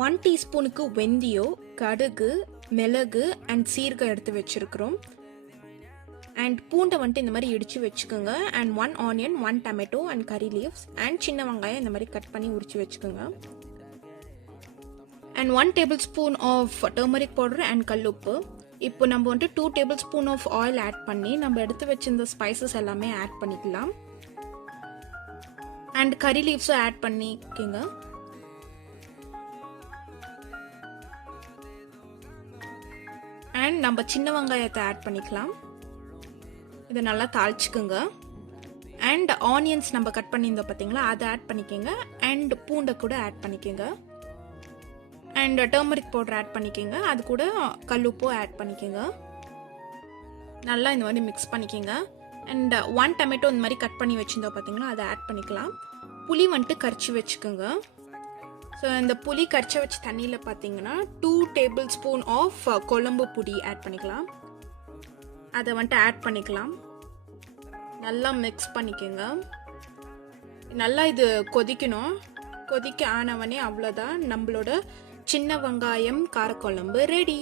1 டீஸ்பூனுக்கு வெந்தயம், கடுகு, மிளகு அண்ட் சீரகம் எடுத்து வச்சுருக்கிறோம். அண்ட் பூண்டை வந்துட்டு இந்த மாதிரி இடித்து வச்சுக்கோங்க. And 1 onion, 1 tomato and curry leaves and சின்ன வெங்காயம் இந்த மாதிரி கட் பண்ணி உரிச்சு வச்சுக்கோங்க. And 1 tablespoon of turmeric powder and கல்லுப்பு. இப்போ நம்ம வந்துட்டு 2 tablespoon of oil add பண்ணி நம்ம எடுத்து வச்சிருந்த ஸ்பைசஸ் எல்லாமே ஆட் பண்ணிக்கலாம். அண்ட் கறி லீவ்ஸும் ஆட் பண்ணிக்கோங்க. அண்ட் நம்ம சின்ன வெங்காயத்தை ஆட் பண்ணிக்கலாம். இதை நல்லா தாளிச்சுக்குங்க. அண்ட் ஆனியன்ஸ் நம்ம கட் பண்ணியிருந்தோம் பார்த்தீங்களா, அதை ஆட் பண்ணிக்கோங்க. அண்ட் பூண்டை கூட ஆட் பண்ணிக்கோங்க. அண்ட் டர்மரிக் பவுடர் ஆட் பண்ணிக்கோங்க. அது கூட கல்லுப்போ ஆட் பண்ணிக்கோங்க. நல்லா இந்த மாதிரி மிக்ஸ் பண்ணிக்கோங்க. அண்ட் 1 டொமேட்டோ இந்த மாதிரி கட் பண்ணி வச்சுருந்தோம் பார்த்தீங்களா, அதை ஆட் பண்ணிக்கலாம். புளி வந்துட்டு கரைச்சி வச்சுக்கோங்க. ஸோ இந்த புளி கரைச்சி வச்ச தண்ணியில் பார்த்தீங்கன்னா 2 டேபிள் ஸ்பூன் ஆஃப் குழம்பு பொடி ஆட் பண்ணிக்கலாம். அதை வந்துட்டு ஆட் பண்ணிக்கலாம். நல்லா மிக்ஸ் பண்ணிக்கோங்க. நல்லா இது கொதிக்கணும். கொதிக்க ஆனவனே அவ்வளோதான், நம்மளோட சின்ன வெங்காயம் காரக்குழம்பு ரெடி.